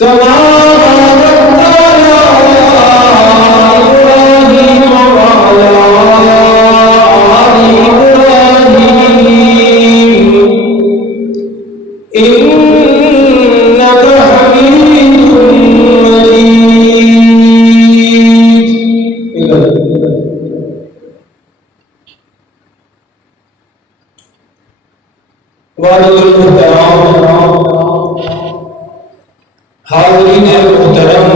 كما باركت على إبراهيم وعلى آل إبراهيم إنك حميد مجيد. حاضرین محترم،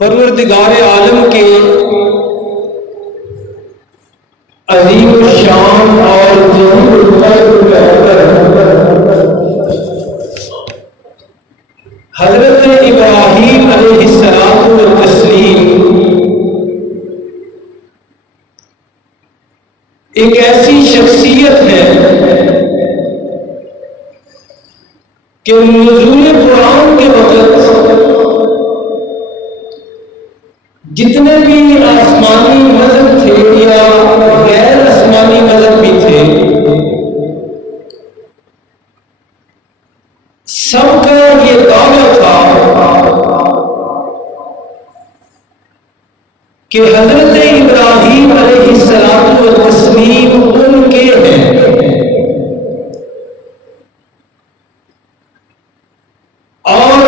پروردگار عالم کے عظیم الشان اور حضرت ابراہیم علیہ السلام والتسلیم ایک ایسی شخصیت ہے کہ نزول قرآن کے وقت جتنے بھی آسمانی مذہب تھے یا غیر آسمانی مذہب بھی تھے، سب کا یہ دعویٰ تھا کہ حضرت ابراہیم علیہ السلام والتسلیم ان کے ہیں، اور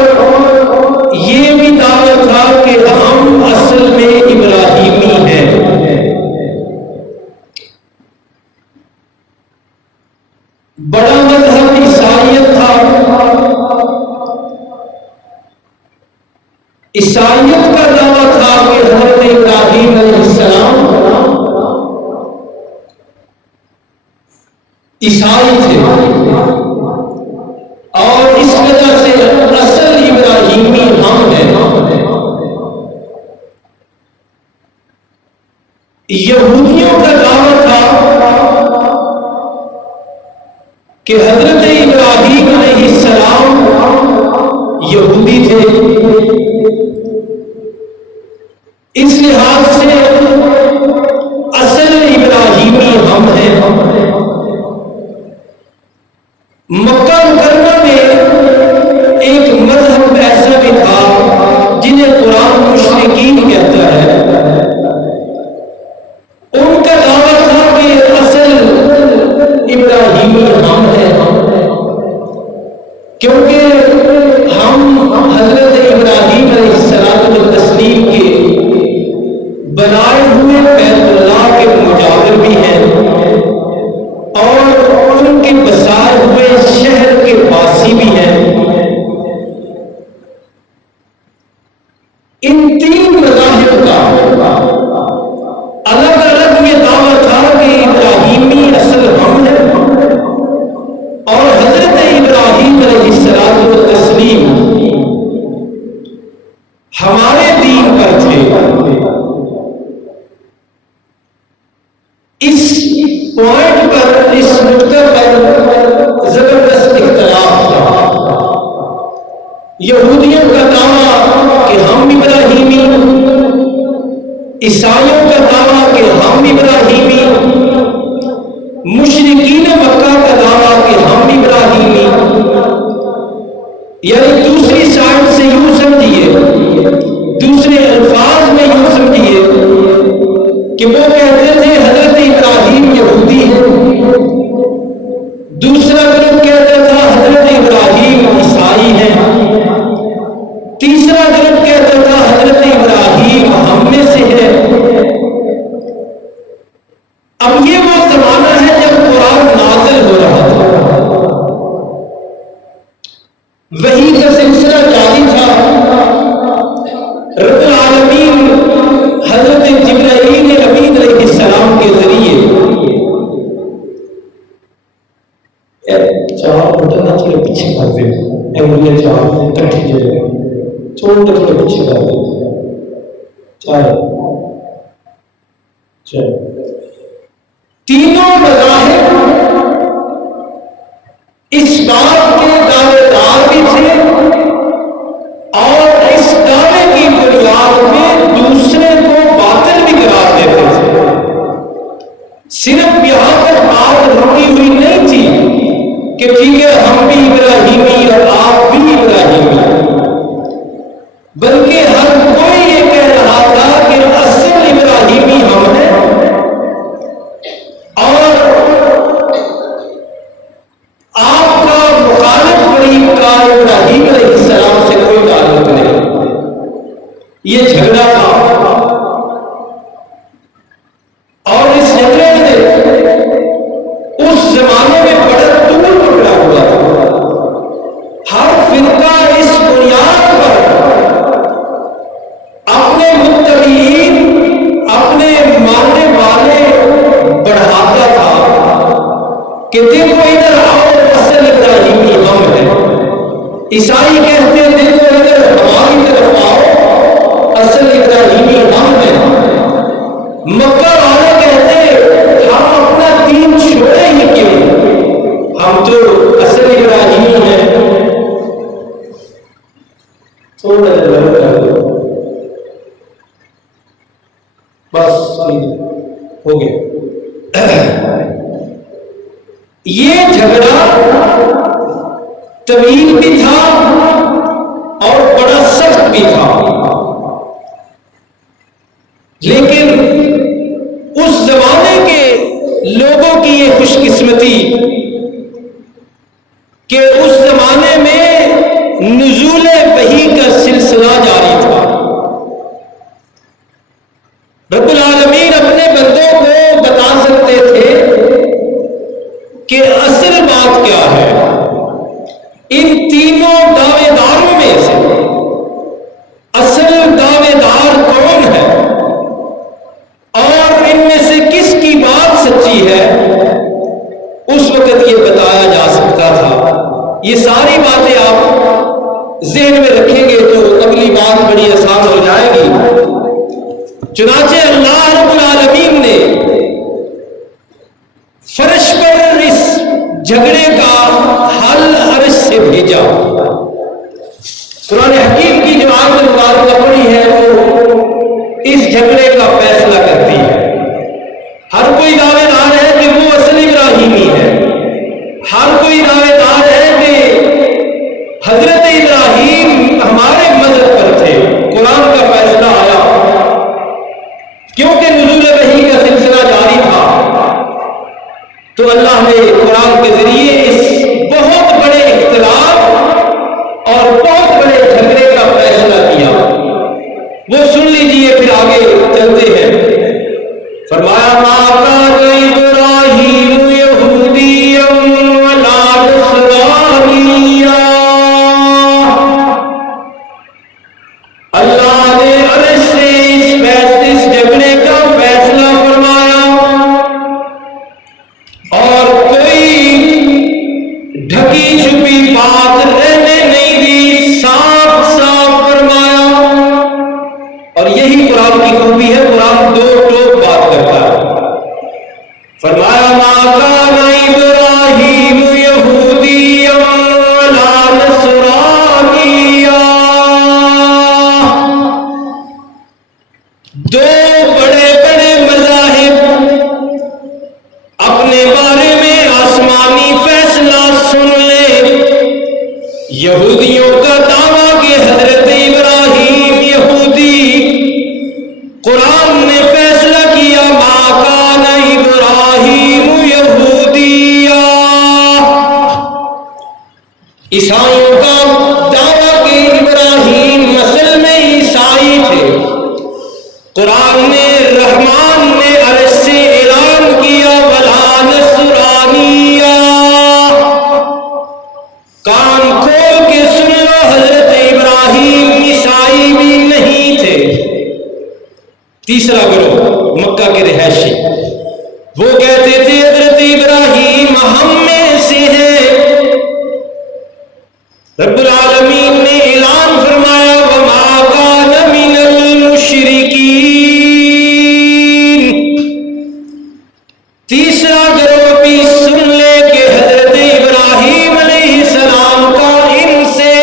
یہ بھی دعویٰ تھا کہ ہم اصل میں ابراہیمی ہیں. بڑا مذہب عیسائیت تھا. عیسائیت کا دعویٰ تھا کہ حضرت ابراہیم علیہ السلام عیسائی تھے، اور اس وجہ سے اصل ابراہیمی ہم ہیں. یہودیوں کا دعویٰ تھا کہ حضرت ابراہیم علیہ السلام یہودی تھے، اس لحاظ سے اصل ابراہیمی ہم ہیں. مکہ مکرمہ میں ایک مذہب ایسا بھی تھا جنہیں قرآن مشرکین کہتا ہے. ان کا دعویٰ تھا کہ اصل ابراہیمی ہم ہیں، کیونکہ ہم حضرت ابراہیم علیہ السلام والتسلیم کے بنائے ہوئے بیت اللہ کے مجاور بھی ہیں، اور ان کے بسائے ہوئے شہر کے باسی بھی ہیں. ان تین مذاہب کا الگ الگ یہ دعویٰ تھا کہ ابراہیمی اصل ہم ہیں، اور حضرت ابراہیم علیہ السلام والتسلیم ہمارے دین پر تھے. اس پوائنٹ پر، اس نقطے پر زبردست اختلاف تھا. یہودیوں کا دعویٰ کہ ہم ابراہیمی، عیسائیوں کا دعویٰ کہ ہم ابراہیمی، مشرکین مکہ کا دعویٰ کہ ہم ابراہیمی. یعنی دوسری سائڈ سے یوں سمجھیے، دوسرے الفاظ میں یوں سمجھیے کہ وہ کہتے تھے حضرت ابراہیم یہودی ہے، دوسرا گروپ کہتا تھا حضرت ابراہیم عیسائی ہے، تیسرا گروپ کہتا تھا حضرت ابراہیم ہم میں سے ہے. اب یہ وہ زمانہ ہے جب قرآن نازل ہو رہا تھا، وحی کا سلسلہ جاری تھا. رب العالمین حضرت جبرائیل امین علیہ السلام کے ذریعے چار بٹن تھوڑے پیچھے کر دیں، انگلیاں چار کٹھی جائے، چھوٹے تھوڑے پیچھے کر دیں، چار تینوں مذاہب اس بات کے دعوے دار بھی تھے، اور اس دعوے کی بنیاد میں دوسرے کو باطل بھی قرار دیتے تھے. صرف یہاں پر بات کہ ٹھیک ہے ہم بھی ابراہیمی اور آپ بھی ابراہیمی، بلکہ ہر کوئی یہ کہہ رہا تھا کہ اصل ابراہیمی ہم ہیں، اور آپ کا مخالف فریق کا ابراہیم علیہ السلام سے کوئی تعلق نہیں۔ یہ جھگڑا تھا، اور اس جھگڑے سے اس زمانے میں بڑا طول پکڑا ہوا تھا۔ ہر فرقہ اس بنیاد پر اپنے متبعین، اپنے ماننے والے بڑھاتا تھا کہ دیکھو ادھر آؤ اصل ابراہیمی ہم ہیں۔ عیسائی کہتے ہیں دیکھو ادھر ہماری طرف آؤ اصل ابراہیمی ہم ہیں۔ مکہ والے کہتے ہم اپنا دین چھوڑے ہی کیوں، ہم تو اصل ابراہیمی ہیں۔ تھوڑا بس ہو گیا۔ یہ جھگڑا طویل بھی تھا اور بڑا سخت بھی تھا، لیکن اس زمانے کے لوگوں کی یہ خوش قسمتی کہ اس زمانے میں نزول وحی کا سلسلہ جاری تھا۔ رب العالمین اپنے بندوں کو بتا سکتے تھے کہ اصل بات کیا ہے۔ ان تینوں دعوے داروں میں سے اصل دعوے دار کون ہے اور ان میں سے کس کی بات سچی ہے، اس وقت یہ بتایا جا سکتا تھا۔ یہ ساری باتیں آپ ذہن میں رکھیں گے تو اگلی بات بڑی آسان ہو جائے گی۔ چنانچہ اللہ رب العالمین نے فرش پر اس جھگڑے کا حل عرش سے بھیجا۔ قرآن حکیم کی جو آیت مبارکہ پڑھی ہے وہ اس جھگڑے کا فیصلہ کرتی ہے۔ ہر کوئی دعوے دار ہے کہ وہ اصل ابراہیمی ہے، ہر کوئی دعوے دار ہے کہ حضرت ابراہیم ہمارے مذہب پر تھے۔ قرآن کا فیصلہ آیا کیونکہ نزول وحی کا سلسلہ جاری تھا، تو اللہ نے قرآن کے ذریعے اس بہت بڑے اختلاف اور بہت بڑے جھگڑے کا فیصلہ کیا۔ وہ سن لیجئے، پھر آگے چلتے ہیں۔ فرمایا ما کان ابراہیم یہودیا ولا نصرانیا۔ اللہ نے عرش سے اس جھگڑے کا فیصلہ فرمایا اور کوئی ڈھکی چھپی بات رہنے نہیں دی، صاف صاف فرمایا۔ اور یہی قرآن کی خوبی ہے، قرآن دو ٹوک بات کرتا ہے۔ فرمایا ما کان ابراہیم یہودیا ولا نصرانیا۔ دو بڑے بڑے مذاہب اپنے بارے میں آسمانی فیصلہ سن لے۔ یہودیوں کا دعویٰ کہ حضرت ابراہیم یہودی، قرآن نے فیصلہ کیا ما کان ابراہیم یہودیا۔ عیسائیوں کا دعویٰ کہ ابراہیم اصل میں عیسائی تھے، قرآن نے، رحمان نے عرش سے اعلان کیا ولا نصرانیہ۔ کان کھول کے سن لو، حضرت ابراہیم عیسائی بھی نہیں تھے۔ تیسرا گروہ مکہ کے رہائشی، وہ کہتے تھے حضرت ابراہیم ہم میں سے ہیں۔ رب العالمین نے اعلان فرمایا وما کان من المشرکین۔ تیسرا گروہ بھی سن لے کہ حضرت ابراہیم علیہ السلام کا ان سے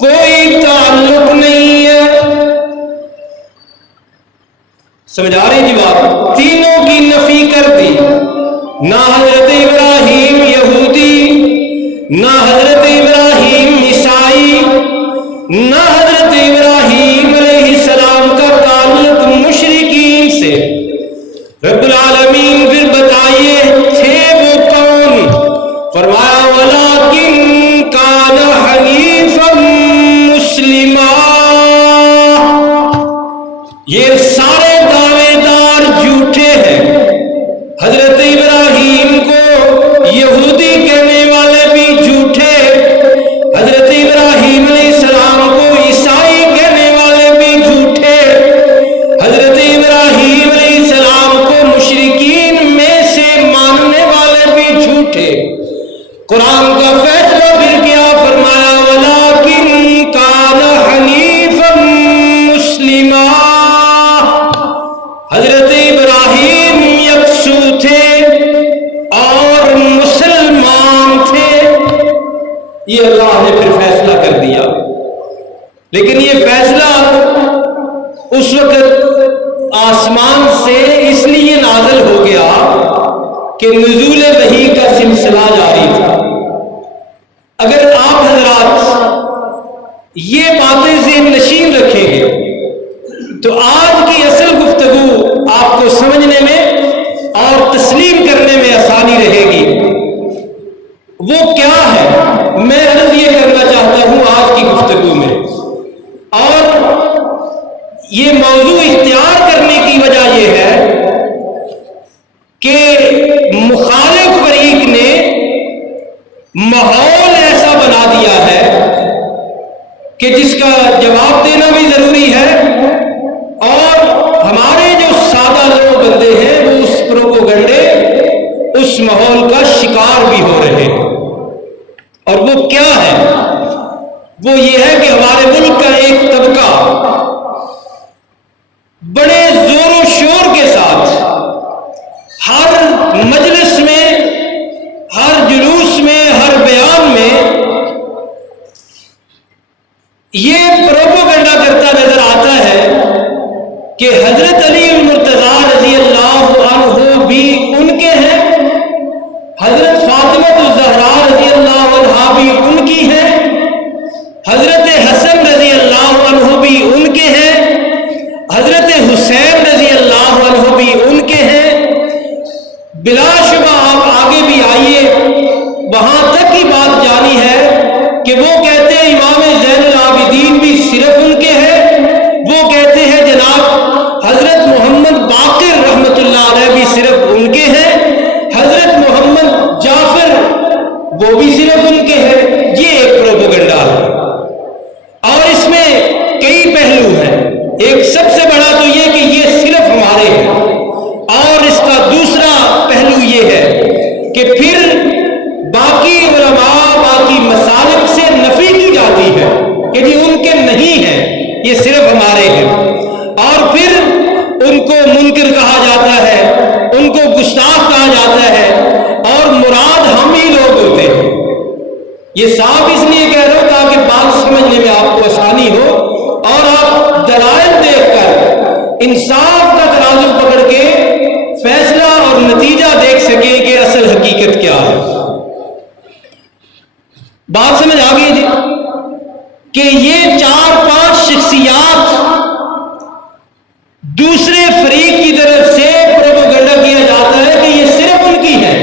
کوئی تعلق نہیں ہے۔ سمجھ آ رہی جی بات؟ تینوں کی نفی کر دی، نہ حضرت ابراہیم یہودی نہ حضرت ابراہیم عیسائی، نہ حضرت ابراہیم علیہ السلام کا تعلق مشرکین سے۔ رب العالمین پھر بتائیے تھے وہ کون؟ فرمایا وَلَٰكِن كَانَ حَنِيفًا مُسْلِمًا۔ یہ سارے دعوے دار جھوٹے ہیں۔ حضرت ابراہیم کو یہودی کہنے والے بھی جھوٹے، حضرت ابراہیم علیہ السلام کو عیسائی کہنے والے بھی جھوٹے، حضرت ابراہیم علیہ السلام کو مشرکین میں سے ماننے والے بھی جھوٹے۔ قرآن کا فیصلہ پھر کیا فرمایا وَلَٰكِن كَانَ حَنِيفًا مُسْلِمًا۔ حضرت ابراہیم یکسو تھے اور مسلمان تھے۔ یہ اللہ نے پھر فیصلہ کر دیا، لیکن یہ فیصلہ اس وقت آسمان سے اس لیے نازل ہو گیا کہ نزول وحی کا سلسلہ جاری تھا۔ اگر آپ حضرات یہ باتیں ذہن نشین رکھیں گے تو آج کی اصل گفتگو آپ کو سمجھنے میں اور تسلیم کرنے میں آسانی رہے گی۔ وہ کیا ہے میں عرض یہ کرنا چاہتا ہوں آج کی گفتگو میں، اور یہ موضوع اختیار کرنے کی وجہ یہ ہے کہ مخالف فریق نے ماحول ایسا بنا دیا ہے کہ جس کا جواب دینا بھی ضروری ہے، اور ہمارے جو سادہ لوگ بندے ہیں وہ اس پروپیگنڈے، اس ماحول کا شکار بھی ہو رہے ہیں۔ اور وہ کیا ہے؟ وہ یہ ہے کہ ہمارے ملک کا ایک طبقہ بڑے زور و شور کے ساتھ ہر مجلس میں، ہر جلوس میں، ہر بیان میں یہ پروپیگنڈا کرتا نظر آتا ہے کہ حضرت علی المرتضیٰ رضی اللہ عنہ بھی ان کے ہیں، حضرت فاطمہ الزہراء رضی اللہ عنہا بھی ان کی ہیں، حضرت حسن رضی اللہ عنہ بھی ان کے ہیں، حضرت حسین رضی اللہ عنہ بھی ان کے ہیں۔ بلا شبہ آپ آگے بھی آئیے، وہاں تک کی بات جانی ہے کہ وہ کہتے ہیں امام زین العابدین بھی صرف ان کے ہیں، وہ کہتے ہیں جناب حضرت محمد باقر رحمت اللہ علیہ بھی صرف ان کے ہیں، حضرت محمد جعفر وہ بھی صرف ان کے ہیں۔ یہ ایک پروپیگنڈا ہے، اور اس میں کئی پہلو ہیں۔ ایک سب سے بڑا تو یہ کہ یہ صرف ہمارے ہیں، اور اس کا دوسرا پہلو یہ ہے کہ پھر باقی علماء، باقی مسالک سے نفی کی جاتی ہے کہ جی ان کے نہیں ہیں، یہ صرف ہمارے ہیں، اور پھر ان کو منکر کہا جاتا ہے، ان کو گستاخ کہا جاتا ہے، اور مراد ہم ہی لوگ ہوتے ہیں۔ یہ صاف اس لیے کہہ رہا ہوں تاکہ بات سمجھنے میں آپ کو آسانی ہو، اور آپ دلائل دیکھ کر انصاف کا ترازو پکڑ کے فیصلہ اور نتیجہ دیکھ سکیں کہ اصل حقیقت کیا ہے۔ بات سمجھ آ گئی جی کہ یہ 4-5 شخصیات دوسرے فریق کی طرف سے پروپیگنڈا کیا جاتا ہے کہ یہ صرف ان کی ہے،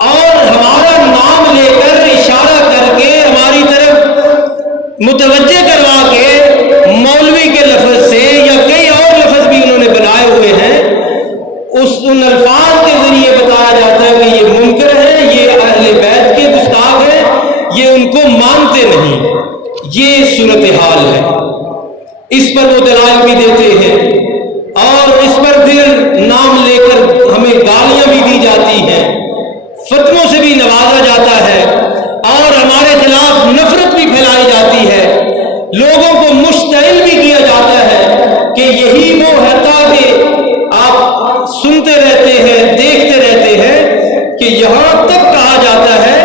اور ہمارا نام لے کر اشارہ کر کے ہماری طرف متوجہ کروا کے مولوی کے لفظ سے یا کئی اور لفظ بھی انہوں نے بنائے ہوئے ہیں، ان الفاظ کے ذریعے بتایا جاتا ہے کہ یہ منکر ہے، یہ اہل بیت کے گستاخ ہیں، یہ ان کو مانتے نہیں۔ یہ صورتحال ہے، اس پر وہ دلائل بھی دیتے ہیں، اور اس پر پھر نام لے کر ہمیں گالیاں بھی دی جاتی ہیں، فتووں سے بھی نوازا جاتا ہے، اور ہمارے خلاف نفرت بھی پھیلائی جاتی ہے، لوگوں کو مشتعل بھی کیا جاتا ہے کہ یہی وہ ہے۔ کہ آپ سنتے رہتے ہیں، دیکھتے رہتے ہیں کہ یہاں تک کہا جاتا ہے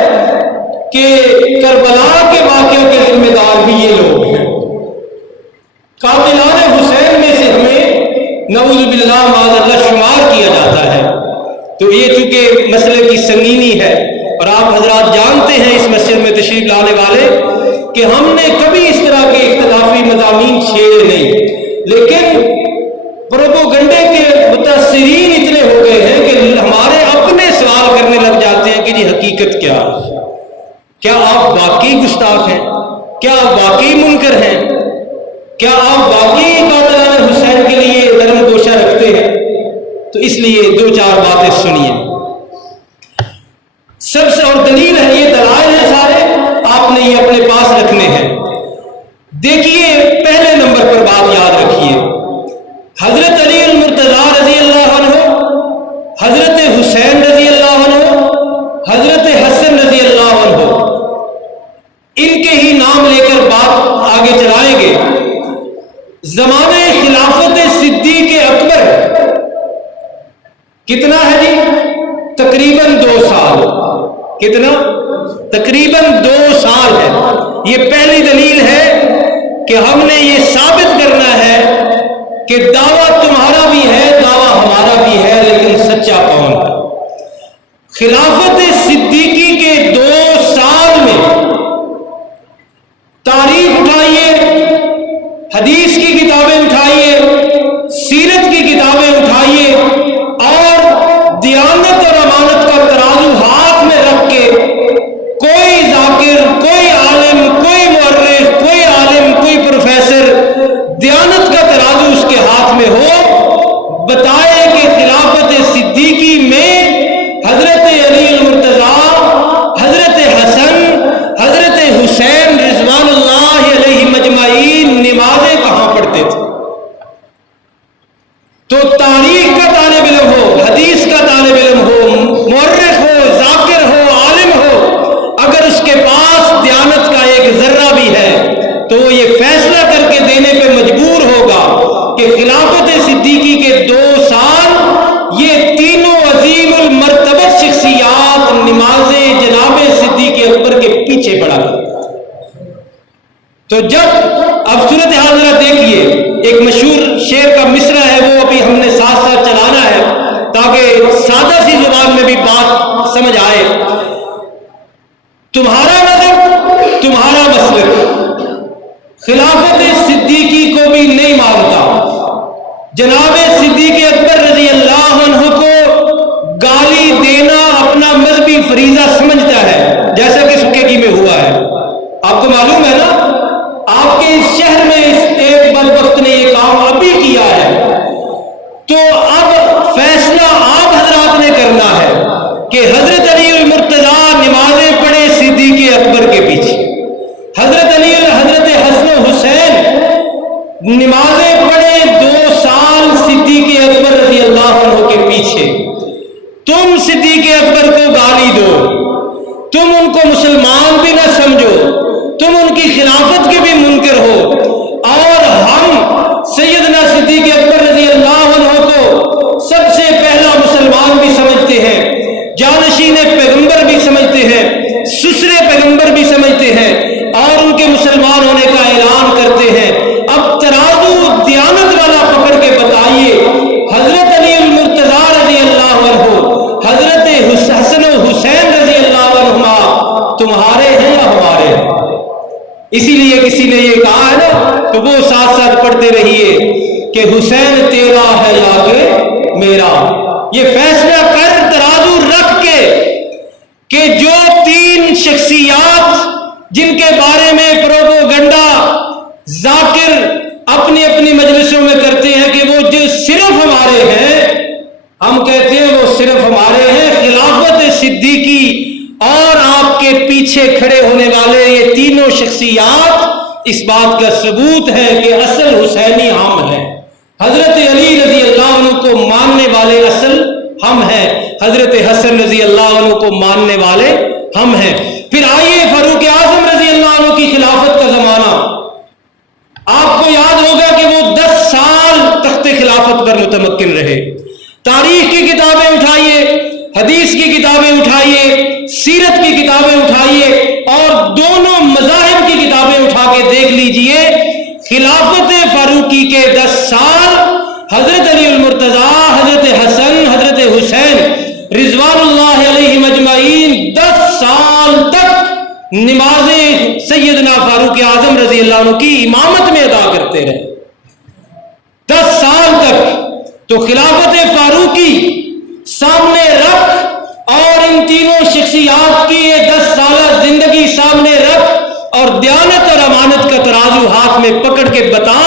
کہ کربلا کے واقعے کے ذمہ دار بھی یہ لوگ ہیں۔ قاتلان حسین میں سے ہمیں نعوذ باللہ معاذ اللہ شمار کیا جاتا ہے۔ تو یہ چونکہ مسئلے کی سنگینی ہے اور آپ حضرات جانتے ہیں اس مسجد میں تشریف لانے والے کہ ہم نے کبھی اس طرح کے اختلافی مضامین چھیڑے نہیں، لیکن پروپوگنڈے کے متاثرین اتنے ہو گئے ہیں کہ ہمارے اپنے سوال کرنے لگ جاتے ہیں کہ جی حقیقت کیا ہے؟ کیا آپ واقعی گستاخ ہیں؟ کیا آپ واقعی منکر ہیں؟ کیا آپ واقعی قاتلان حسین کے لیے نرم گوشہ رکھتے ہیں؟ تو اس لیے دو چار باتیں سنیے۔ سب سے اور دلیل ہے، یہ دلائل ہیں سارے، آپ نے یہ اپنے پاس رکھنے ہیں۔ دیکھیے پہلے نمبر پر بات یاد رکھیے، حضرت علی المرتضیٰ رضی اللہ عنہ، حضرت حسین رضی اللہ عنہ، حضرت حسن رضی اللہ عنہ، ان کے ہی نام لے کر بات آگے چلائیں گے۔ زمانہ خلافت صدیق اکبر کتنا ہے جی؟ تقریباً 2 سال۔ کتنا؟ تقریباً 2 سال ہے۔ یہ پہلی دلیل ہے کہ ہم نے یہ ثابت کرنا ہے کہ دعویٰ تمہارا بھی ہے، دعویٰ ہمارا بھی ہے، لیکن سچا کون ہے؟ خلافت صدیقی کے 2 سال میں تاریخ اٹھائیے، حدیث کی کتابیں اٹھائیے، سیرت کی کتابیں اٹھائیے، اور دیانت اور امانت کا ترازو ہاتھ میں رکھ کے کوئی ذاکر، کوئی عالم، کوئی مورخ، کوئی عالم، کوئی پروفیسر دیانت کا ترازو اس کے ہاتھ میں ہو، بتائے کہ خلافت صدیقی میں حضرت علی المرتضیٰ، حضرت حسن، حضرت حسین رضوان اللہ علیہ مجمعین نمازیں کہاں پڑھتے تھے؟ تو تاریخ کا طالب علم ہو، حدیث کا طالب علم ہو، مورخ ہو، ذاکر ہو، عالم ہو، اگر اس کے پاس دیانت کا ایک ذرہ بھی ہے تو وہ یہ فیصلہ کر کے دینے پہ مجبور ہوگا کہ خلافت صدیقی کے 2 سال یہ تینوں عظیم المرتبت شخصیات نمازیں جناب صدیق اکبر کے پیچھے پڑا کرتے۔ تو جب اب صورتحال ذرا دیکھیے، ایک مشہور شعر کا مصرع ہے، وہ ابھی ہم نے ساتھ ساتھ چلانا ہے تاکہ سادہ سی زبان میں بھی بات سمجھ آئے۔ تمہارا مذہب، تمہارا مسلک خلافت صدیقی کو بھی نہیں مانتا، جناب صدیق اکبر رضی اللہ عنہ کو گالی دینا اپنا مذہبی فریضہ سمجھتا ہے، جیسا کہ سکیکی میں ہوا ہے۔ آپ کو معلوم ہے نا، آپ کے اس شہر میں ایک بدبخت نے یہ کام ابھی کیا ہے، تو اب فیصلہ آپ حضرات نے کرنا ہے کہ حضرت علی المرتضیٰ نمازیں پڑھے صدیق اکبر کے پیچھے، حضرت علی، حضرت حسن و حسین نمازیں پڑھے 2 سال صدیق اکبر رضی اللہ عنہ کے پیچھے۔ تم صدیق اکبر کو گالی دو، تم ان کو مسلمان بھی نہ سمجھو، تم ان کی خلافت کے بھی منکر ہو، اور ہم سیدنا صدیق اکبر رضی اللہ عنہ کو سب سے پہلا مسلمان بھی سمجھتے ہیں، جانشین پیغمبر بھی سمجھتے ہیں، سسرے پیغمبر بھی سمجھتے ہیں، اور ان کے مسلمان ہونے کا اعلان کرتے ہیں۔ اب ترازو دیانت والا پکڑ کے بتائیے، حضرت علی المرتضیٰ رضی اللہ عنہ، حضرت حسن و حسین رضی اللہ عنہما تمہارے ہیں یا ہمارے ہیں؟ اسی لیے کسی نے یہ کہا ہے نا، تو وہ ساتھ ساتھ پڑھتے رہیے کہ حسین تیرا ہے یا کہ میرا۔ یہ فیصلہ کر ترازو رکھ کے کہ جو 3 شخصیات جن کے بارے میں پروپوگنڈا ذاکر اپنی اپنی مجلسوں میں کرتے ہیں کہ وہ جو صرف ہمارے ہیں، ہم کہتے ہیں وہ صرف ہمارے ہیں، خلافت صدیقی اور آپ کے پیچھے کھڑے ہونے والے یہ تینوں شخصیات اس بات کا ثبوت ہے کہ اصل حسینی ہم ہیں۔ حضرت علی رضی اللہ عنہ کو ماننے والے اصل ہم ہیں، حضرت حسن رضی اللہ عنہ کو ماننے والے ہم ہیں۔ پھر آئیے فاروق اعظم رضی اللہ عنہ کی خلافت کا زمانہ، آپ کو یاد ہوگا کہ وہ 10 سال تخت خلافت پر متمکن رہے۔ تاریخ کی کتابیں اٹھائیے، حدیث کی کتابیں اٹھائیے، سیرت کی کتابیں اٹھائیے، اور دونوں مذاہب کی کتابیں اٹھا کے دیکھ لیجئے، خلافت فاروقی کے 10 سال حضرت علی المرتضیٰ، حضرت حسن، حضرت حسین رضوان اللہ علیہ مجمعین 10 سال تک نمازیں سیدنا فاروق اعظم رضی اللہ عنہ کی امامت میں ادا کرتے رہے، 10 سال تک۔ تو خلافت فاروقی سامنے رکھ اور ان تینوں شخصیات کی یہ 10 سالہ زندگی سامنے رکھ اور دیانت اور امانت کا ترازو ہاتھ میں پکڑ کے بتا،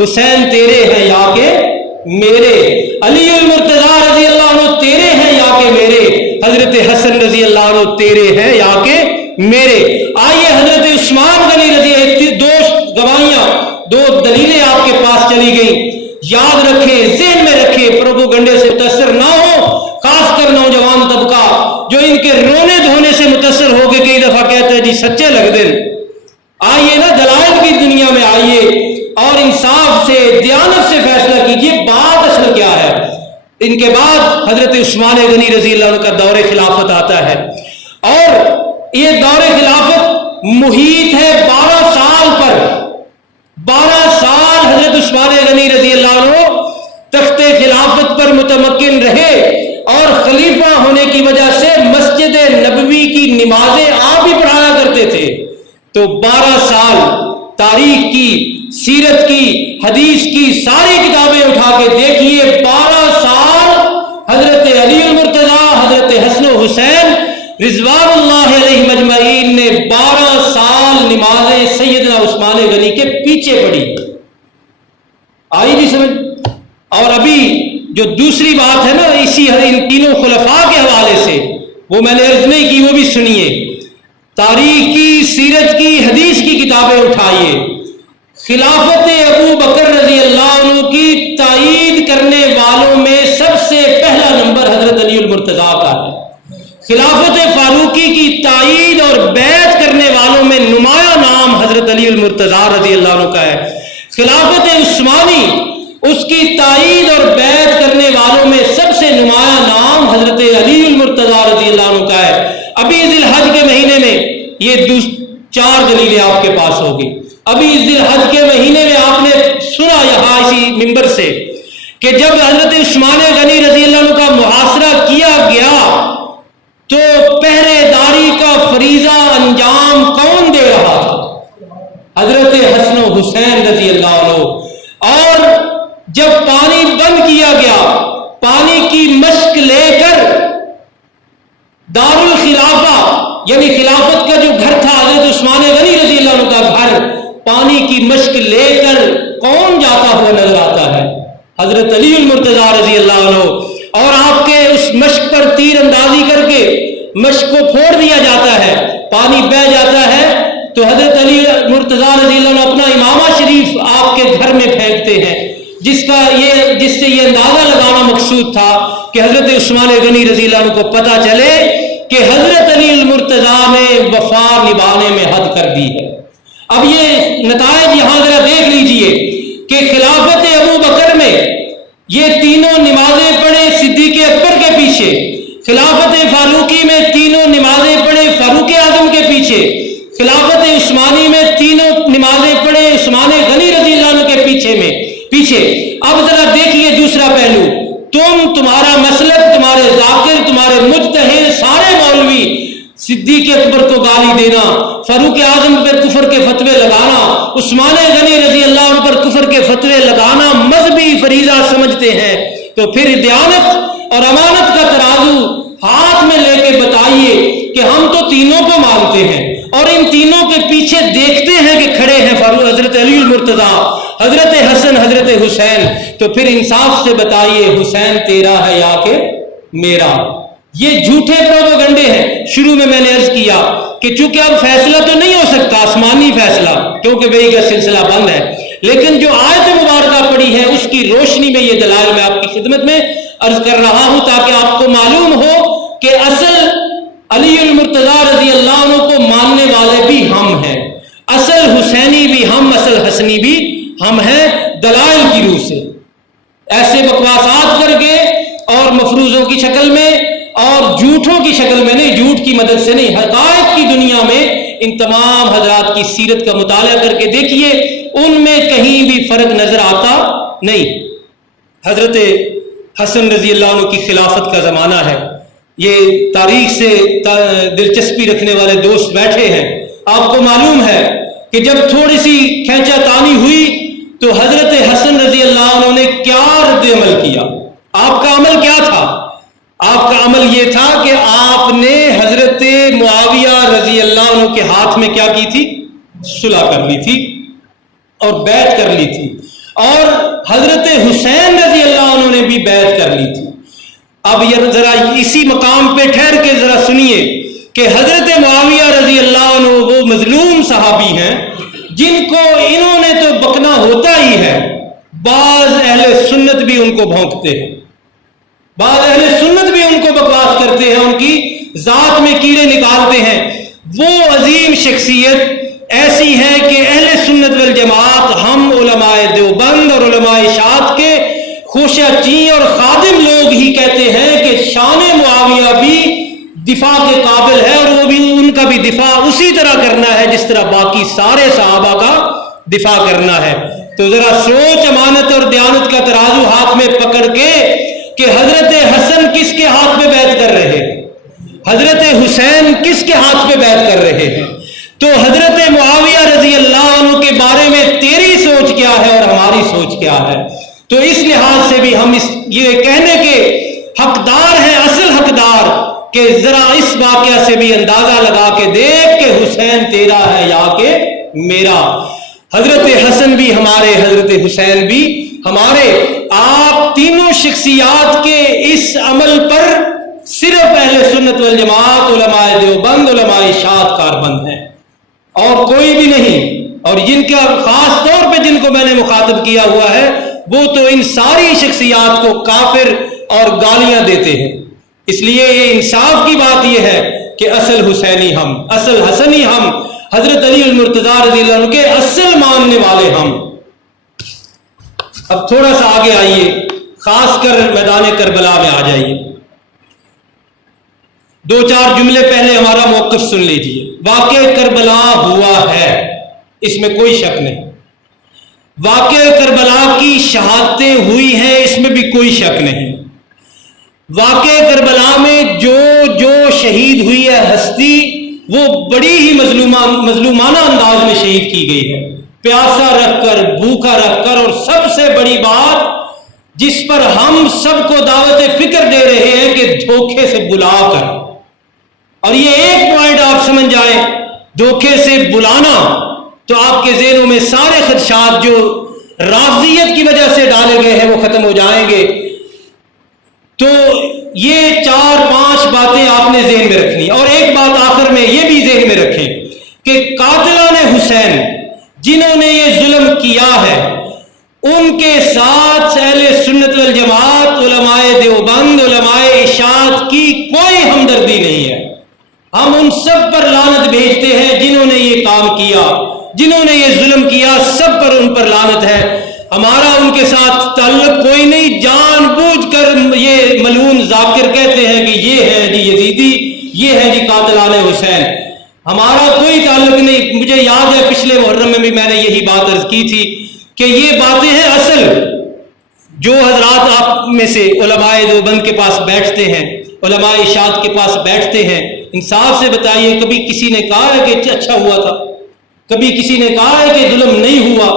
حسین تیرے ہیں یا کہ میرے، علی المرتضیٰ رضی اللہ عنہ تیرے ہیں یا کہ میرے، حضرت حسن رضی اللہ عنہ تیرے ہیں یا کہ میرے۔ آئیے حضرت عثمان غنی رضی اللہ، 2 گواہیاں، 2 دلیلیں آپ کے پاس چلی گئیں، یاد رکھیں، ذہن میں رکھیں، پروپیگنڈے سے متاثر نہ ہو، خاص کر نوجوان طبقہ جو ان کے رونے دھونے سے متاثر ہو کے کئی دفعہ کہتے ہیں جی سچے لگ دیں۔ آئیے نا دلائل کی دنیا میں آئیے اور انصاف سے، دیانت سے فیصلہ کیجیے بات اصل کیا ہے۔ ان کے بعد حضرت عثمان غنی رضی اللہ عنہ کا دور خلافت آتا ہے، اور یہ دور خلافت محیط ہے 12 سال پر۔ 12 سال حضرت عثمان غنی رضی اللہ عنہ تخت خلافت پر متمکن رہے، اور خلیفہ ہونے کی وجہ سے مسجد نبوی کی نمازیں آپ ہی پڑھایا کرتے تھے۔ تو 12 سال تاریخ کی، سیرت کی، حدیث کی ساری کتابیں اٹھا کے دیکھیے، 12 سال حضرت علی المرتضیٰ، حضرت حسن و حسین رضوان اللہ علیہ مجمعین نے 12 سال نمازیں سیدنا عثمان غنی کے پیچھے پڑھی۔ آئی بھی سمجھ؟ اور ابھی جو دوسری بات ہے نا اسی ان تینوں خلفاء کے حوالے سے، وہ میں نے عرض نہیں کی، وہ بھی سنیے۔ تاریخ کی، سیرت کی، حدیث کی کتابیں اٹھائیے، خلافت ابو بکر رضی اللہ عنہ کی تائید کرنے والوں میں سب سے پہلا نمبر حضرت علی المرتضیٰ کا ہے۔ خلافت فاروقی کی تائید اور بیعت کرنے والوں میں نمایاں نام حضرت علی المرتضیٰ رضی اللہ عنہ کا ہے۔ خلافت عثمانی، اس کی تائید اور بیعت کرنے والوں میں سب سے نمایاں نام حضرت علی المرتضیٰ رضی اللہ عنہ کا ہے۔ ابھی ذی الحج کے مہینے میں یہ 4 دلیلیں آپ کے پاس ہوگی۔ ابھی ذی الحج کے مہینے میں آپ نے سنا یہاں اسی منبر سے کہ جب حضرت عثمان غنی رضی اللہ عنہ کا محاصرہ کیا گیا تو پہرے داری کا فریضہ انجام کون دے رہا تھا؟ حضرت حسن و حسین رضی اللہ عنہ۔ اور جب پانی بند کیا گیا، پانی کی مشق لے کر دارالخلافہ یعنی خلافت کا جو گھر تھا حضرت عثمان غنی رضی اللہ عنہ کا گھر، پانی کی مشق لے کر کون جاتا ہوا نظر آتا ہے؟ حضرت علی المرتضیٰ رضی اللہ عنہ۔ اور آپ کے اس مشق پر تیر اندازی کر کے مشق کو پھوڑ دیا جاتا ہے، پانی بہہ جاتا ہے، تو حضرت علی مرتضیٰ رضی اللہ عنہ اپنا امامہ شریف آپ کے گھر میں پھینکتے ہیں، جس سے یہ اندازہ لگانا مقصود تھا کہ حضرت عثمان غنی رضی اللہ عنہ کو پتہ چلے کہ حضرت علی المرتضیٰ نے وفا نبھانے میں حد کر دی ہے۔ اب یہ نتائج یہاں ذرا دیکھ لیجئے کہ خلافت ابو بکر میں یہ تینوں نمازیں پڑھے صدیق اکبر کے پیچھے، خلافت فاروقی میں تینوں نمازیں پڑھے فاروق اعظم کے پیچھے، خلافت عثمانی میں تینوں نمازیں پڑھے عثمان غنی رضی اللہ عنہ کے پیچھے۔ اب ذرا دیکھیے دوسرا پہلو، تمہارا مسلک، تمہارے ذاکر، تمہارے مجتہد سارے مولوی صدیق اکبر کو گالی دینا، فاروق اعظم پر کفر کے فتوے لگانا، عثمان غنی رضی اللہ عنہ پر کفر کے فتوے لگانا مذہبی فریضہ سمجھتے ہیں، تو پھر دیانت اور امانت کا ترازو ہاتھ میں لے کے بتائیے کہ ہم تو تینوں کو مانتے ہیں اور ان تینوں کے پیچھے دیکھتے ہیں کہ کھڑے ہیں فاروق حضرت علی المرتضیٰ، حضرت حسن، حضرت حسین، تو پھر انصاف سے بتائیے حسین تیرا ہے یا کہ میرا؟ یہ جھوٹے پروپیگنڈے ہیں۔ شروع میں نے عرض کیا کہ چونکہ اب فیصلہ تو نہیں ہو سکتا آسمانی فیصلہ کیونکہ وہی کا سلسلہ بند ہے، لیکن جو آیت مبارکہ پڑھی ہے اس کی روشنی میں یہ دلائل میں آپ کی خدمت میں عرض کر رہا ہوں تاکہ آپ کو معلوم ہو کہ اصل علی المرتضیٰ رضی اللہ عنہ کو ماننے والے بھی ہم ہیں، اصل حسینی بھی ہم، اصل حسنی بھی ہم ہیں، دلائل کی روح سے، ایسے بکواسات کر کے اور مفروضوں کی شکل میں اور جھوٹوں کی شکل میں نہیں، جھوٹ کی مدد سے نہیں، حقائق کی دنیا میں ان تمام حضرات کی سیرت کا مطالعہ کر کے دیکھیے، ان میں کہیں بھی فرق نظر آتا نہیں۔ حضرت حسن رضی اللہ عنہ کی خلافت کا زمانہ ہے، یہ تاریخ سے دلچسپی رکھنے والے دوست بیٹھے ہیں، آپ کو معلوم ہے کہ جب تھوڑی سی کھینچا تانی ہوئی تو حضرت حسن رضی اللہ عنہ نے کیا رد عمل کیا؟ آپ کا عمل کیا تھا؟ آپ کا عمل یہ تھا کہ آپ نے حضرت معاویہ رضی اللہ عنہ کے ہاتھ میں کیا کی تھی؟ صلح کر لی تھی اور بیعت کر لی تھی، اور حضرت حسین رضی اللہ عنہ نے بھی بیعت کر لی تھی۔ اب یہ ذرا اسی مقام پہ ٹھہر کے ذرا سنیے کہ حضرت معاویہ رضی اللہ عنہ وہ مظلوم صحابی ہیں جن کو انہوں نے تو بکنا ہوتا ہی ہے، بعض اہل سنت بھی ان کو بھونکتے ہیں، بعض اہل سنت بھی ان کو بکواس کرتے ہیں، ان کی ذات میں کیڑے نکالتے ہیں۔ وہ عظیم شخصیت ایسی ہے کہ اہل سنت والجماعت، ہم علماء دیوبند اور علماء اشاعت کے خوشہ چین اور خادم لوگ ہی کہتے ہیں کہ شان معاویہ بھی دفاع کے قابل ہے، اور وہ بھی ان کا بھی دفاع اسی طرح کرنا ہے جس طرح باقی سارے صحابہ کا دفاع کرنا ہے۔ تو ذرا سوچ، امانت اور دیانت کا ترازو ہاتھ میں پکڑ کے کہ حضرت حسن کس کے ہاتھ پہ بیعت کر رہے ہیں، حضرت حسین کس کے ہاتھ پہ بیعت کر رہے ہیں، تو حضرت معاویہ رضی اللہ عنہ کے بارے میں تیری سوچ کیا ہے اور ہماری سوچ کیا ہے؟ تو اس لحاظ سے بھی ہم یہ کہنے کے حقدار ہیں، اصل حقدار، کہ ذرا اس واقعہ سے بھی اندازہ لگا کے دیکھ کہ حسین تیرا ہے یا کہ میرا، حضرت حسن بھی ہمارے، حضرت حسین بھی ہمارے۔ آپ تینوں شخصیات کے اس عمل پر صرف اہل سنت والجماعت، علماء دیوبند، علماء اشاعت کاربند ہیں، اور کوئی بھی نہیں۔ اور جن کا خاص طور پہ جن کو میں نے مخاطب کیا ہوا ہے وہ تو ان ساری شخصیات کو کافر اور گالیاں دیتے ہیں۔ اس لیے یہ انصاف کی بات یہ ہے کہ اصل حسینی ہم، اصل حسنی ہم، حضرت علی المرتضیٰ رضی اللہ عنہ کے اصل ماننے والے ہم۔ اب تھوڑا سا آگے آئیے، خاص کر میدان کربلا میں آ جائیے، دو چار جملے پہلے ہمارا موقف سن لیجیے۔ واقعہ کربلا ہوا ہے، اس میں کوئی شک نہیں، واقعہ کربلا کی شہادتیں ہوئی ہیں، اس میں بھی کوئی شک نہیں۔ واقعہ کربلا میں جو شہید ہوئی ہے ہستی، وہ بڑی ہی مظلومانہ انداز میں شہید کی گئی ہے، پیاسا رکھ کر، بھوکا رکھ کر، اور سب سے بڑی بات جس پر ہم سب کو دعوت فکر دے رہے ہیں کہ دھوکے سے بلا کر۔ اور یہ ایک پوائنٹ آپ سمجھ جائیں، دھوکے سے بلانا، تو آپ کے ذہنوں میں سارے خدشات جو رافضیت کی وجہ سے ڈالے گئے ہیں وہ ختم ہو جائیں گے۔ تو یہ 4-5 باتیں آپ نے ذہن میں رکھنی، اور ایک بات آخر میں یہ بھی ذہن میں رکھیں کہ قاتلان حسین جنہوں نے یہ ظلم کیا ہے ان کے ساتھ اہل سنت والجماعت، علماء دیوبند، علماء اشاعت کی کوئی ہمدردی نہیں ہے۔ ہم ان سب پر لعنت بھیجتے ہیں جنہوں نے یہ کام کیا، جنہوں نے یہ ظلم کیا، سب پر ان پر لعنت ہے۔ ہمارا ان کے ساتھ تعلق کوئی نہیں، جان بوجھ کر یہ ملعون ذاکر کہتے ہیں کہ یہ ہے جی یزیدی، یہ ہے جی قاتلان حسین، ہمارا کوئی تعلق نہیں۔ مجھے یاد ہے پچھلے محرم میں بھی میں نے یہی بات عرض کی تھی کہ یہ باتیں ہیں اصل۔ جو حضرات آپ میں سے علماء دیوبند کے پاس بیٹھتے ہیں، علماء اشاعت کے پاس بیٹھتے ہیں، انصاف سے بتائیے کبھی کسی نے کہا ہے کہ اچھا ہوا تھا؟ کبھی کسی نے کہا ہے کہ ظلم نہیں ہوا؟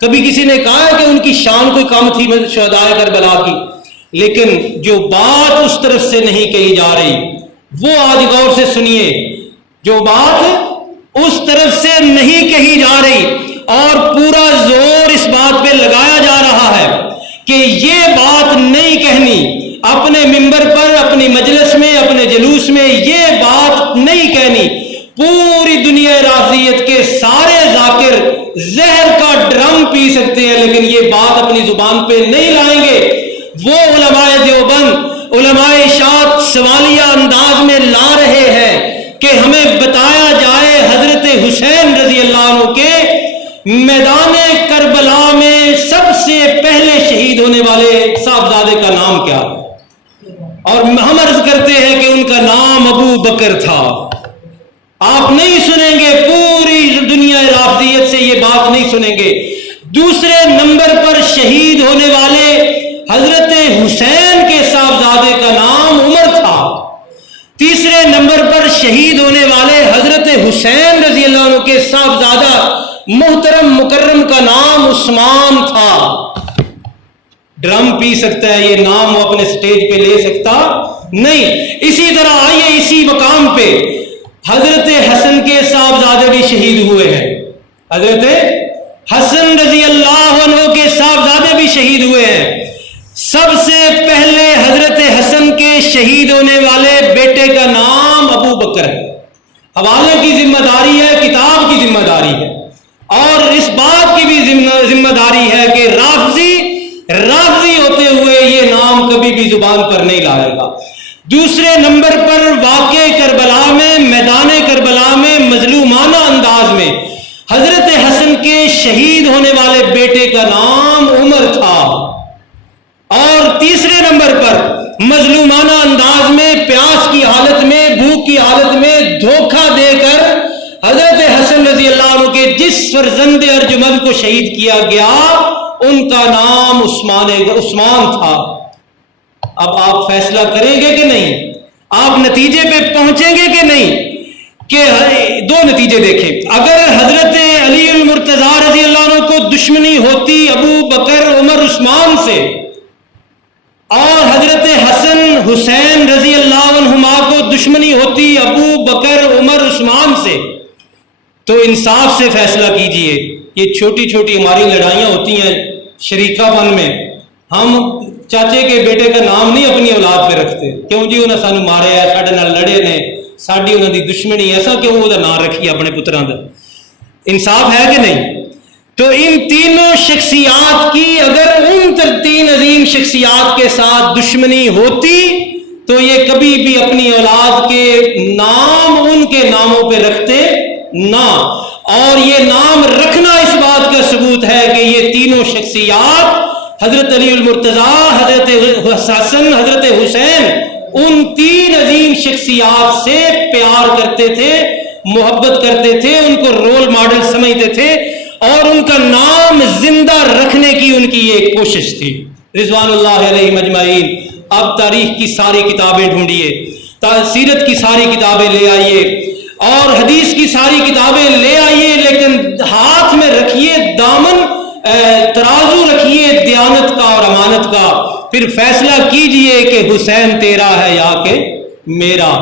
کبھی کسی نے کہا ہے کہ ان کی شان کوئی کم تھی شہدائے کربلا کی؟ لیکن جو بات اس طرف سے نہیں کہی جا رہی وہ آج غور سے سنیے، جو بات اس طرف سے نہیں کہی جا رہی اور پورا زور اس بات پہ لگایا جا رہا ہے کہ یہ بات نہیں کہنی، اپنے ممبر پر، اپنی مجلس میں، اپنے جلوس میں یہ بات نہیں کہنی۔ پوری دنیا رافضیت کے سارے ذاکر زہر کا ڈرم پی سکتے ہیں لیکن یہ بات اپنی زبان پہ نہیں لائیں گے۔ وہ علماء دیوبند، علماء اشاعت سوالیہ انداز میں لا رہے ہیں کہ ہمیں بتایا جائے حضرت حسین رضی اللہ عنہ کے میدان کربلا میں سب سے پہلے شہید ہونے والے صاحبزادے کا نام کیا ہے، اور ہم عرض کرتے ہیں کہ ان کا نام ابو بکر تھا۔ آپ نہیں سنیں گے، پوری دنیا رافضیت سے یہ بات نہیں سنیں گے۔ دوسرے نمبر پر شہید ہونے والے حضرت حسین کے صاحبزادے کا نام عمر تھا، تیسرے نمبر پر شہید ہونے والے حضرت حسین رضی اللہ عنہ کے صاحبزادہ محترم مکرم کا نام عثمان تھا۔ ڈرم پی سکتا ہے، یہ نام وہ اپنے سٹیج پہ لے سکتا نہیں۔ اسی طرح آئیے اسی مقام پہ حضرت حسن کے صاحبزادے بھی شہید ہوئے ہیں۔ حضرت حسن رضی اللہ عنہ کے صاحبزادے بھی شہید ہوئے ہیں۔ سب سے پہلے حضرت حسن کے شہید ہونے والے بیٹے کا نام ابو بکر ہے۔ حوالے کی ذمہ داری ہے، کتاب کی ذمہ داری ہے، اور اس بات کی بھی ذمہ داری ہے کہ رافضی ہوتے ہوئے یہ نام کبھی بھی زبان پر نہیں لائے گا۔ دوسرے نمبر پر واقع کربلا میں، میدان کربلا میں مظلومانہ انداز میں حضرت حسن کے شہید ہونے والے بیٹے کا نام عمر تھا۔ اور تیسرے نمبر پر مظلومانہ انداز میں، پیاس کی حالت میں، بھوک کی حالت میں دھوکہ دے کر حضرت حسن رضی اللہ عنہ کے جس فرزند ارجمند کو شہید کیا گیا ان کا نام عثمان تھا۔ اب آپ فیصلہ کریں گے کہ نہیں؟ آپ نتیجے پہ پہنچیں گے کہ نہیں؟ کہ دو نتیجے دیکھیں۔ اگر حضرت علی المرتضیٰ رضی اللہ عنہ کو دشمنی ہوتی ابو بکر عمر عثمان سے، اور حضرت حسن حسین رضی اللہ عنہما کو دشمنی ہوتی ابو بکر عمر عثمان سے، تو انصاف سے فیصلہ کیجئے۔ یہ چھوٹی چھوٹی ہماری لڑائیاں ہوتی ہیں شریکہ پن میں، ہم چاچے کے بیٹے کا نام نہیں اپنی اولاد پہ رکھتے، کیوں جی انہیں سانو مارے ہے، ساڈے نال لڑے نے، ساڈی انہوں دی دشمنی، ایسا کیوں وہ نام رکھی اپنے پتراں دا؟ انصاف ہے کہ نہیں؟ تو ان تینوں شخصیات کی اگر ان تین عظیم شخصیات کے ساتھ دشمنی ہوتی تو یہ کبھی بھی اپنی اولاد کے نام ان کے ناموں پہ رکھتے نہ۔ اور یہ نام رکھنا اس بات کا ثبوت ہے کہ یہ تینوں شخصیات حضرت علی المرتضیٰ، حضرت حسن، حضرت حسین، ان تین عظیم شخصیات سے پیار کرتے تھے، محبت کرتے تھے، ان کو رول ماڈل سمجھتے تھے، اور ان کا نام زندہ رکھنے کی ان کی ایک کوشش تھی، رضوان اللہ علیہم اجمعین۔ اب تاریخ کی ساری کتابیں ڈھونڈیے، سیرت کی ساری کتابیں لے آئیے، اور حدیث کی ساری کتابیں لے آئیے، لیکن ہاتھ میں رکھیے دامن، ترازو رکھیے دیانت کا اور امانت کا، پھر فیصلہ کیجئے کہ حسین تیرا ہے یا کہ میرا۔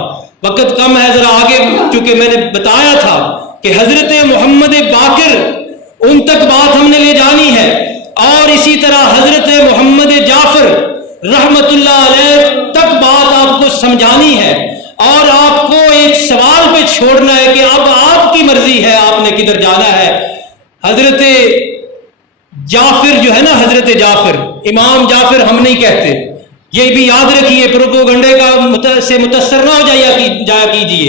وقت کم ہے، ذرا آگے، چونکہ میں نے بتایا تھا کہ حضرت محمد باقر ان تک بات ہم نے لے جانی ہے، اور اسی طرح حضرت محمد جعفر رحمت اللہ علیہ تک بات آپ کو سمجھانی ہے، اور آپ کو ایک سوال پہ چھوڑنا ہے کہ اب آپ کی مرضی ہے، آپ نے کدھر جانا ہے۔ حضرت جعفر جو ہے نا، حضرت جعفر، امام جعفر ہم نہیں کہتے، یہ بھی یاد رکھیے، پروپوگنڈے کا سے متاثر نہ ہو جایا کیجیے۔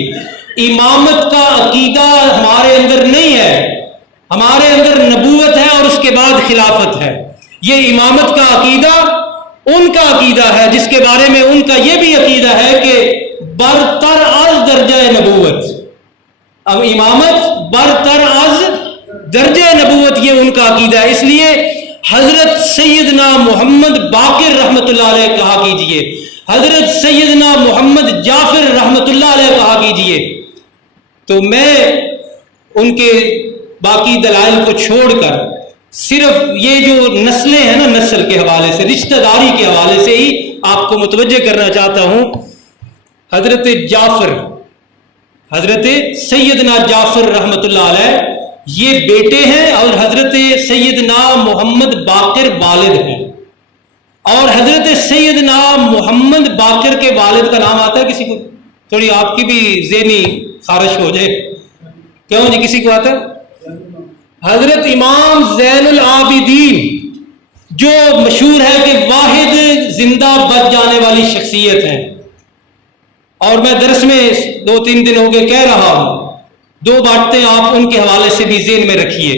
امامت کا عقیدہ ہمارے اندر نہیں ہے، ہمارے اندر نبوت ہے اور اس کے بعد خلافت ہے۔ یہ امامت کا عقیدہ ان کا عقیدہ ہے جس کے بارے میں ان کا یہ بھی عقیدہ ہے کہ برتر از درجہ نبوت، اب امامت برتر از درجہ نبوت، یہ ان کا عقیدہ ہے۔ اس لیے حضرت سیدنا محمد باقر رحمت اللہ علیہ کہا کیجئے، حضرت سیدنا محمد جعفر رحمت اللہ علیہ کہا کیجئے۔ تو میں ان کے باقی دلائل کو چھوڑ کر صرف یہ جو نسلیں ہیں نا، نسل کے حوالے سے، رشتہ داری کے حوالے سے ہی آپ کو متوجہ کرنا چاہتا ہوں۔ حضرت جعفر، حضرت سیدنا جعفر رحمت اللہ علیہ یہ بیٹے ہیں، اور حضرت سیدنا محمد باقر والد ہیں، اور حضرت سیدنا محمد باقر کے والد کا نام آتا ہے کسی کو؟ تھوڑی آپ کی بھی ذہنی خارش ہو جائے، کیوں جی کسی کو آتا ہے؟ حضرت امام زین العابدین، جو مشہور ہے کہ واحد زندہ بچ جانے والی شخصیت ہے، اور میں درس میں 2-3 دن ہو گئے کہہ رہا ہوں، 2 باتیں آپ ان کے حوالے سے بھی ذہن میں رکھیے۔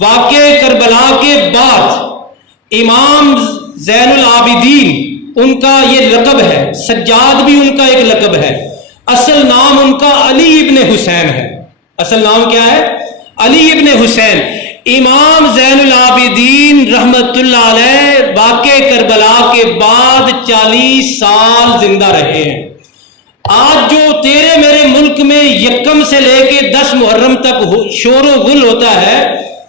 واقع کربلا کے بعد امام زین العابدین ان کا یہ لقب ہے، سجاد بھی ان کا ایک لقب ہے، اصل نام ان کا علی ابن حسین ہے۔ اصل نام کیا ہے؟ علی ابن حسین۔ امام زین العابدین رحمت اللہ علیہ واقع کربلا کے بعد 40 سال زندہ رہے ہیں۔ آج جو تیرے میرے ملک میں یکم سے لے کے 10 محرم تک شور و غل ہوتا ہے،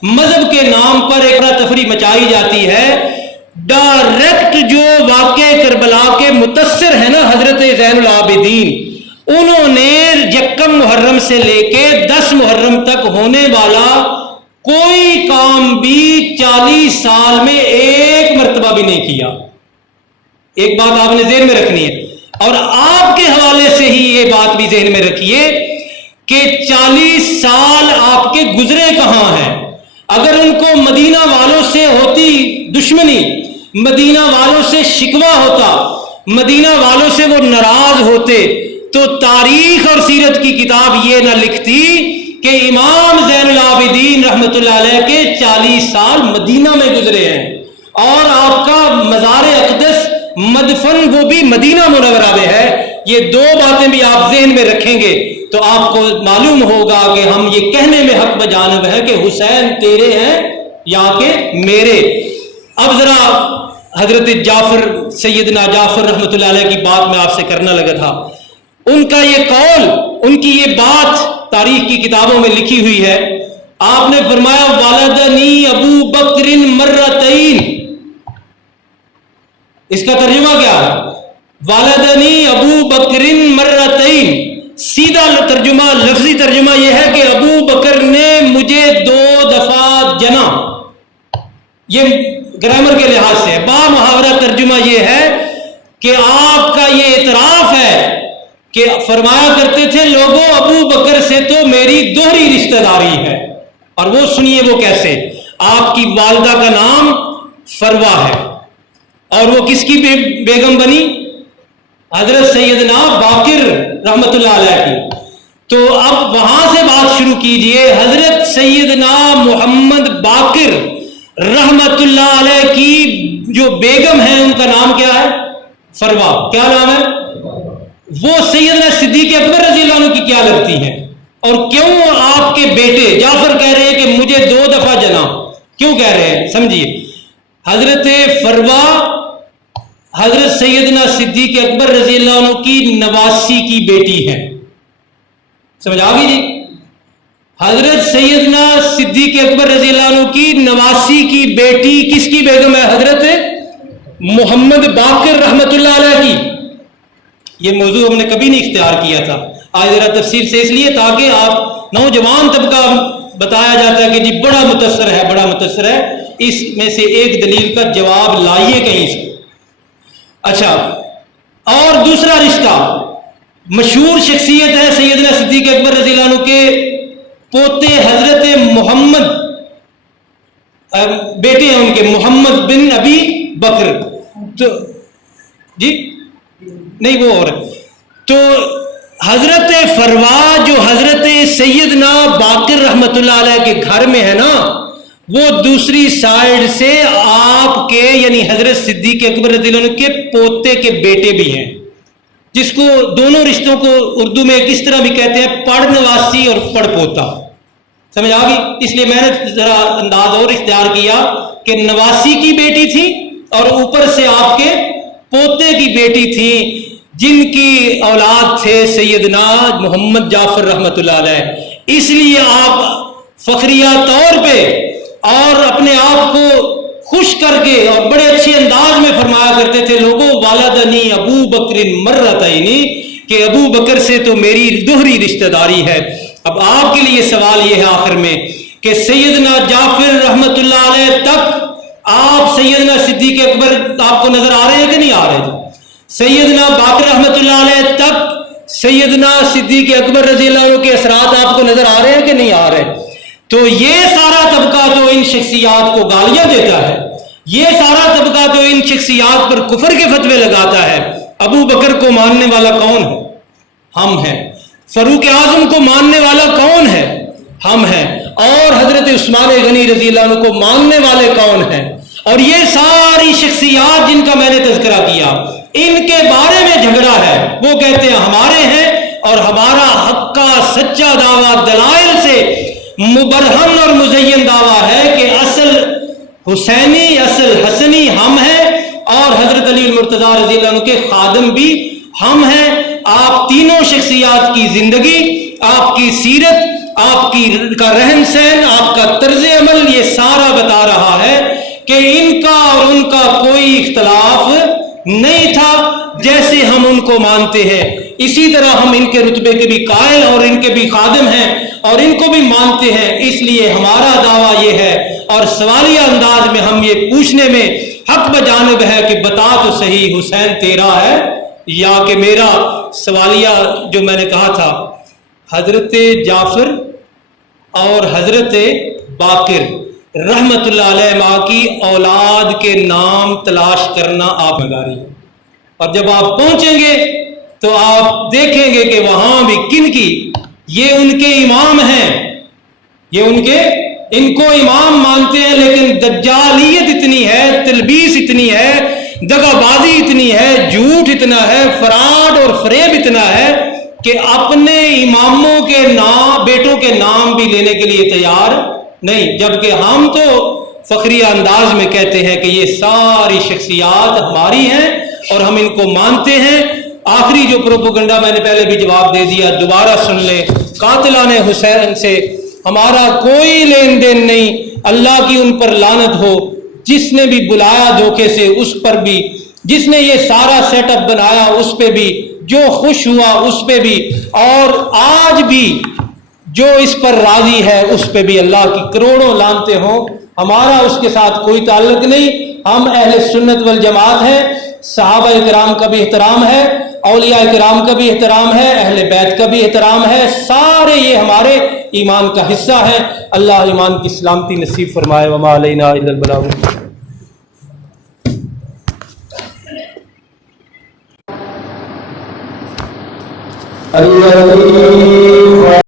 مذہب کے نام پر ایک تفریح مچائی جاتی ہے، ڈائریکٹ جو واقع کربلا کے متاثر ہیں نا حضرت زین العابدین، انہوں نے یکم محرم سے لے کے 10 محرم تک ہونے والا کوئی کام بھی 40 سال میں ایک مرتبہ بھی نہیں کیا۔ ایک بات آپ نے ذہن میں رکھنی ہے، اور آپ کے حوالے سے ہی یہ بات بھی ذہن میں رکھیے کہ 40 سال آپ کے گزرے کہاں ہیں؟ اگر ان کو مدینہ والوں سے ہوتی دشمنی، مدینہ والوں سے شکوہ ہوتا، مدینہ والوں سے وہ ناراض ہوتے، تو تاریخ اور سیرت کی کتاب یہ نہ لکھتی کہ امام زین العابدین رحمۃ اللہ علیہ کے 40 سال مدینہ میں گزرے ہیں، اور آپ کا مزار اقدس مدفن وہ بھی مدینہ منورہ میں ہے۔ یہ دو باتیں بھی آپ ذہن میں رکھیں گے تو آپ کو معلوم ہوگا کہ ہم یہ کہنے میں حق بجانب ہے کہ حسین تیرے ہیں یا کہ میرے۔ اب ذرا حضرت جعفر، سیدنا جعفر رحمۃ اللہ علیہ کی بات میں آپ سے کرنا لگا تھا۔ ان کا یہ قول، ان کی یہ بات تاریخ کی کتابوں میں لکھی ہوئی ہے۔ آپ نے فرمایا والدنی ابو بکر مرتین، اس کا ترجمہ کیا ہے؟ والدنی ابو بکر مرتین، سیدھا ترجمہ، لفظی ترجمہ یہ ہے کہ ابو بکر نے مجھے 2 دفعہ جنا۔ یہ گرامر کے لحاظ سے با محاورہ ترجمہ یہ ہے کہ آپ کا یہ اعتراف ہے کہ فرمایا کرتے تھے لوگوں ابو بکر سے تو میری دوہری رشتہ داری ہے۔ اور وہ سنیے وہ کیسے۔ آپ کی والدہ کا نام فروا ہے، اور وہ کس کی بیگم بنی؟ حضرت سیدنا باقر رحمت اللہ علیہ کی۔ تو اب وہاں سے بات شروع کیجئے۔ حضرت سیدنا محمد باقر رحمت اللہ علیہ کی جو بیگم ہے ان کا نام کیا ہے؟ فروا۔ کیا نام ہے؟ وہ سیدنا صدیق اکبر رضی اللہ عنہ کی کیا لگتی ہے؟ اور کیوں آپ کے بیٹے جعفر کہہ رہے ہیں کہ مجھے 2 دفعہ جنا؟ کیوں کہہ رہے ہیں سمجھیے۔ حضرت فروا حضرت سیدنا صدیق اکبر رضی اللہ عنہ کی نواسی کی بیٹی ہے۔ سمجھ آ گئی جی؟ حضرت سیدنا صدیق اکبر رضی اللہ عنہ کی نواسی کی بیٹی کس کی بیگم ہے؟ حضرت محمد باقر رحمت اللہ علیہ کی۔ یہ موضوع ہم نے کبھی نہیں اختیار کیا تھا، آج ذرا تفصیل سے، اس لیے تاکہ آپ نوجوان طبقہ بتایا جاتا ہے کہ جی بڑا متاثر ہے، بڑا متاثر ہے، اس میں سے ایک دلیل کا جواب لائیے کہیں سے۔ اچھا، اور دوسرا رشتہ، مشہور شخصیت ہے سیدنا صدیق اکبر رضی اللہ عنہ کے پوتے حضرت محمد، بیٹے ہیں ان کے محمد بن ابی بکر، تو جی نہیں وہ اور تو حضرت فروا جو حضرت سیدنا باقر رحمت اللہ علیہ کے گھر میں ہے نا، وہ دوسری سائیڈ سے آپ کے یعنی حضرت صدیق اکبر رضی اللہ عنہ کے پوتے کے بیٹے بھی ہیں، جس کو دونوں رشتوں کو اردو میں کس طرح بھی کہتے ہیں، پڑ نواسی اور پڑ پوتا۔ سمجھ آ گئی؟ اس لیے میں نے ذرا انداز اور اختیار کیا کہ نواسی کی بیٹی تھی اور اوپر سے آپ کے پوتے کی بیٹی تھی، جن کی اولاد تھے سیدنا محمد جعفر رحمت اللہ علیہ۔ اس لیے آپ فخریہ طور پہ اور اپنے آپ کو خوش کر کے اور بڑے اچھے انداز میں فرمایا کرتے تھے لوگوں والدنی ابو بکر مرتین، کہ ابو بکر سے تو میری دوہری رشتہ داری ہے۔ اب آپ کے لیے سوال یہ ہے آخر میں کہ سیدنا جعفر رحمت اللہ علیہ تک آپ سیدنا صدیق اکبر آپ کو نظر آ رہے ہیں کہ نہیں آ رہے؟ سیدنا باقر رحمت اللہ علیہ تک سیدنا صدیق اکبر رضی اللہ عنہ کے اثرات آپ کو نظر آ رہے ہیں کہ نہیں آ رہے؟ تو یہ سارا طبقہ تو ان شخصیات کو گالیاں دیتا ہے، یہ سارا طبقہ تو ان شخصیات پر کفر کے فتوے لگاتا ہے۔ ابو بکر کو ماننے والا کون ہے؟ ہم ہیں۔ فاروق اعظم کو ماننے والا کون ہے؟ ہم ہیں۔ اور حضرت عثمان غنی رضی اللہ عنہ کو ماننے والے کون ہیں؟ اور یہ ساری شخصیات جن کا میں نے تذکرہ کیا، ان کے بارے میں جھگڑا ہے۔ وہ کہتے ہیں ہمارے ہیں، اور ہمارا حق کا سچا دعویٰ دلائل سے مبرہن اور مزین دعویٰ ہے کہ اصل حسینی، اصل حسنی ہم ہیں، اور حضرت علی المرتضیٰ رضی اللہ عنہ کے خادم بھی ہم ہیں، آپ تینوں شخصیات کی زندگی، آپ کی سیرت، آپ کا رہن سہن، آپ کا طرز عمل، یہ سارا بتا رہا ہے کہ ان کا اور ان کا کوئی اختلاف نہیں تھا، جیسے ہم ان کو مانتے ہیں اسی طرح ہم ان کے رتبے کے بھی قائل اور ان کے بھی خادم ہیں اور ان کو بھی مانتے ہیں۔ اس لیے ہمارا دعویٰ یہ ہے اور سوالیہ انداز میں ہم یہ پوچھنے میں حق بجانب ہے کہ بتا تو صحیح حسین تیرا ہے یا کہ میرا؟ سوالیہ جو میں نے کہا تھا، حضرت جعفر اور حضرت باقر رحمت اللہ علیہ ماں کی اولاد کے نام تلاش کرنا آپ مداری، اور جب آپ پہنچیں گے تو آپ دیکھیں گے کہ وہاں بھی کن کی، یہ ان کے امام ہیں، یہ ان کو امام مانتے ہیں، لیکن دجالیت اتنی ہے، تلبیس اتنی ہے، دغا بازی اتنی ہے، جھوٹ اتنا ہے، فراڈ اور فریب اتنا ہے کہ اپنے اماموں کے نام، بیٹوں کے نام بھی لینے کے لیے تیار نہیں، جبکہ ہم تو فخریہ انداز میں کہتے ہیں کہ یہ ساری شخصیات ہماری ہیں اور ہم ان کو مانتے ہیں۔ آخری جو پروپیگنڈا میں نے پہلے بھی جواب دے دیا، دوبارہ سن لیں، قاتلان حسین سے ہمارا کوئی لین دین نہیں، اللہ کی ان پر لعنت ہو، جس نے بھی بلایا دھوکے سے اس پر بھی، جس نے یہ سارا سیٹ اپ بنایا اس پہ بھی، جو خوش ہوا اس پہ بھی، اور آج بھی جو اس پر راضی ہے اس پہ بھی اللہ کی کروڑوں لعنتیں ہوں۔ ہمارا اس کے ساتھ کوئی تعلق نہیں، ہم اہل سنت والجماعت ہیں، صحابہ کرام کا بھی احترام ہے، اولیاء کرام کا بھی احترام ہے، اہل بیت کا بھی احترام ہے، سارے یہ ہمارے ایمان کا حصہ ہے۔ اللہ ایمان کی سلامتی نصیب فرمائے، وما علینا الا البلاغ۔ اللہ